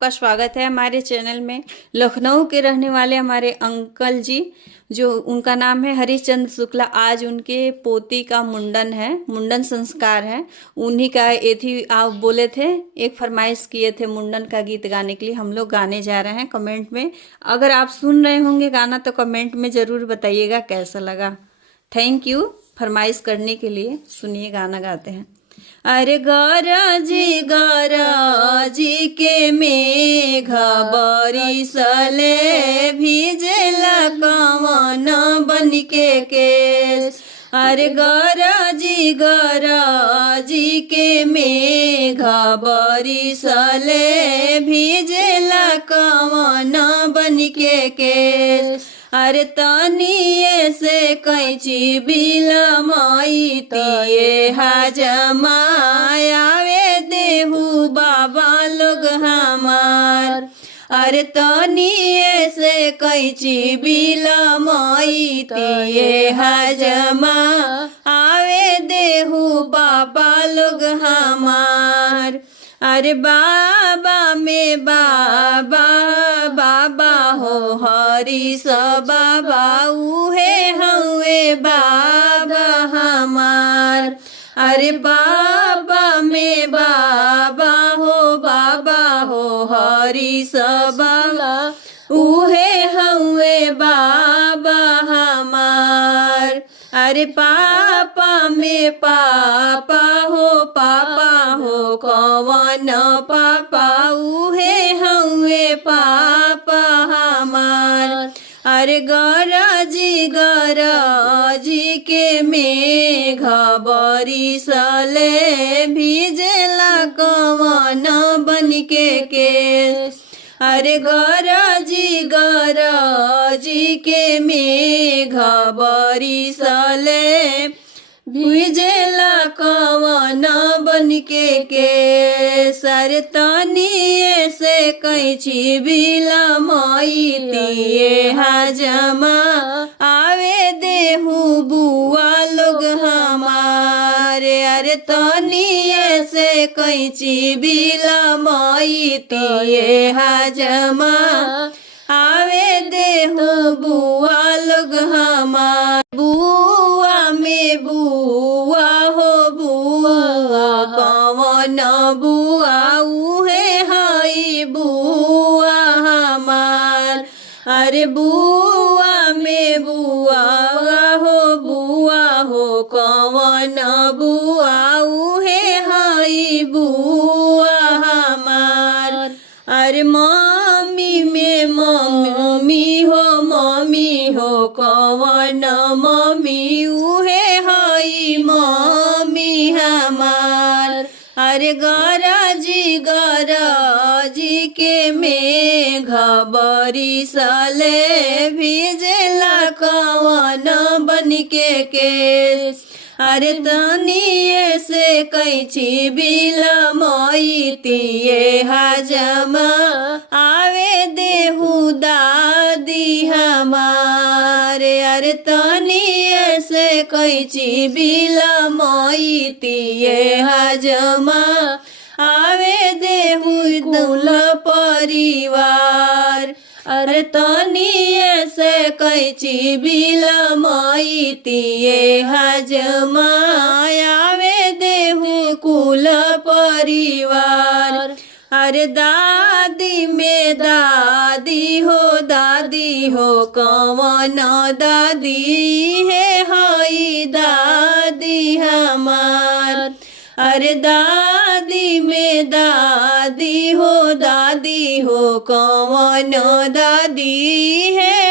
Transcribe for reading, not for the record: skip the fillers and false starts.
का स्वागत है हमारे चैनल में। लखनऊ के रहने वाले हमारे अंकल जी, जो उनका नाम है हरिश्चंद्र शुक्ला, आज उनके पोती का मुंडन है, मुंडन संस्कार है। उन्हीं का ये थी, आप बोले थे, एक फरमाइश किए थे मुंडन का गीत गाने के लिए। हम लोग गाने जा रहे हैं। कमेंट में अगर आप सुन रहे होंगे गाना तो कमेंट में ज़रूर बताइएगा कैसा लगा। थैंक यू फरमाइश करने के लिए। सुनिए गाना गाते हैं। अरे गरजी के मेघ बरिसले भिजेला कवन बन के केस। अरे गरजी के मेघ बरिसले भिजेला कवन बन के केस। अरे तनिए से कैची बिलमाई तिये हजमायावे देहु बाबा लोग हमार। अरे तनिए से कैची बिलमाई तिये हजमा आवे देहु बाबा लोग हमार। अरे बाबा में बाबा बाबा हो हरी स बाबा उहे हवे बाबा हमार। अरे बाबा में बाबा हो हरी स बाबा उहे हवे बाबा हमार। अरे पापा में पापा हो कवन पापा उहे हवे पापा हमार। अरे गरजी के मेघ बरिसले भिजेला कवन बन के केस। अरे गरजी के मेघ बरिसले भिजेला कवन बन के सर तनिए से कैची बिलमाई तिये हजमा आवे देहु बुआ लोग हमारे। अरे तनिए से कैची बिलमाई तिये हजमा आवे देहु बुआ लोग हमार। बुआ में बुआ हो बुआ कवन बुआ उहे हई बुआ हमार। अरे बुआ में बुआ हो कवन बुआ उहे हई बुआ हमार। अरे मम्मी में मम्मी हो कवन मम्मी उहे हई मम्मी हमार। अरे गरजी के मेघ बरिसले भिजेला कवन बन के केस। अरे तनिए से कैची बिलमाई तिये हजमा आवे देहु दादी हमारे। अरे तनिए से कैची बिलमाई तिये हजमा आवे देहु दुल परिवार। अरे तनिए से कैची बिलमाई तिये हजमा आवे देहु कुल परिवार। अरे दादी में दादी हो कवन दादी है हई दादी हमार। अरे दादी में दादी हो कवन दादी है